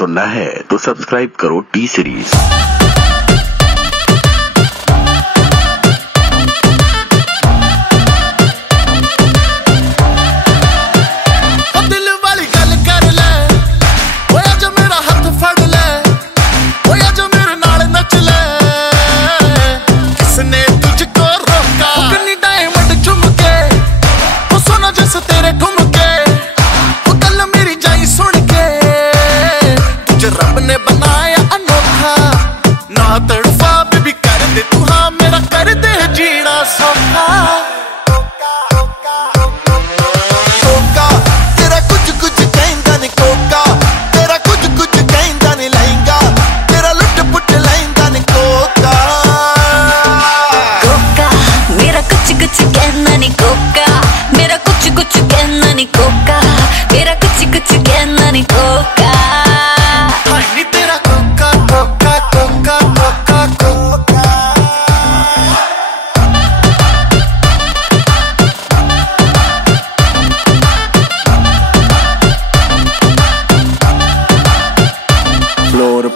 सुनना है तो सब्सक्राइब करो टी सीरीज।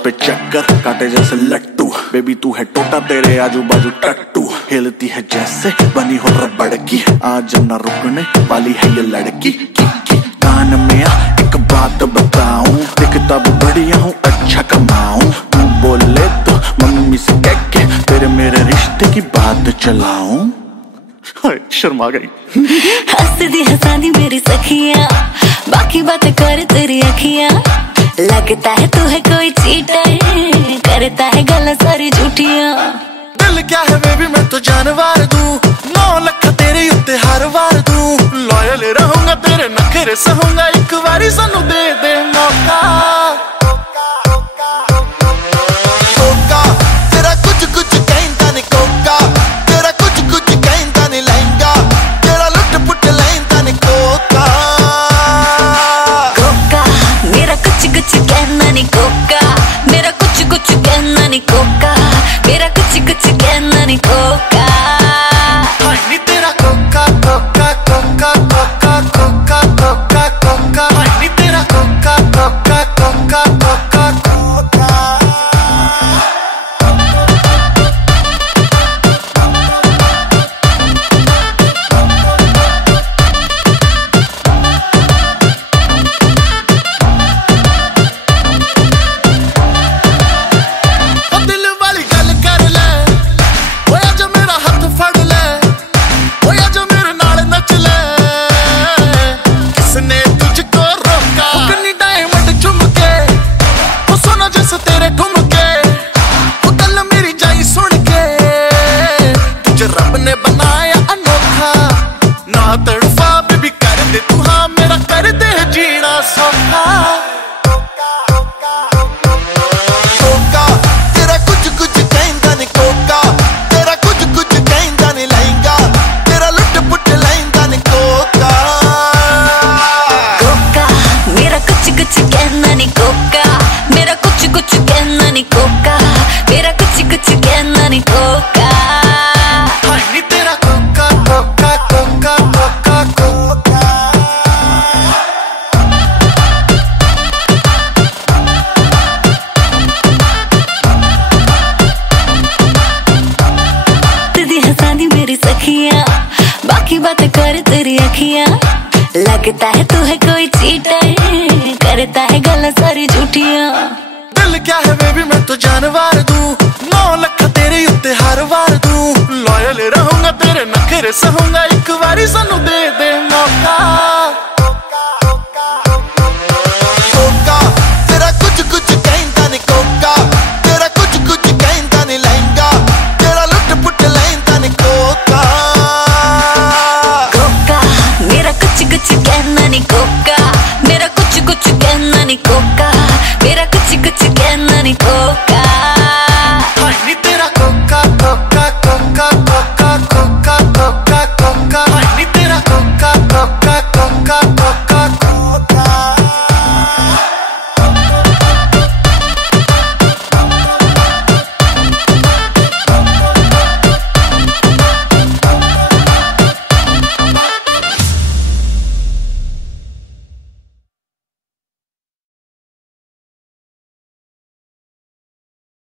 पे चक्कर काटे जैसे लट्टू, बेबी तू है टोटा तेरे आजू बाजू टट्टू, हिलती है जैसे बनी हो रबड़ की, आज न रुकने वाली है ये लड़की की। कान में आ एक बात बताऊं, दिखता भी बढ़िया हूँ अच्छा कमाऊं, तू बोले तो मम्मी से कह के तेरे मेरे रिश्ते की बात चलाऊं। शर्मा गई। हंसदी हंसादी मेरी सखियां, बाकी बातें कर तेरी अखियां, लगता है तू है कोई चीटर, करता है गला सारी झूठियां। दिल क्या है बेबी मैं तो जानवर दूं, 9 लाख तेरे उत्ते हर वार दूं, लॉयल रहूंगा तेरे नखरे सहूंगा, एक बारी सानू दे दे मौका। तेरा कुछ कुछ कहंदा नहीं कोका, तेरा कुछ कुछ कहंदा नहीं लहंगा, तेरा लुट पुट लहंदा नहीं कोका। मेरा कुछ कुछ कहना नहीं कोका, मेरा कुछ कुछ कहना नहीं कोका, मेरा कुछ कुछ कहना नहीं कोका। हाय तेरा कोका कोका कोका कोका कोका कोका कोका, हाय तेरा कोका कोका कोका कोका कोका। बाकी बातें कर तेरी अखियां, लगता है तू है कोई चीटर, करता है गला सारी झूठियां। दिल क्या है बेबी मैं तो जानवर दूं, 9 लाख तेरे उत्ते हर वार दूं, लॉयल रहूंगा तेरे नखरे सहूंगा, एक बारी सानू दे दे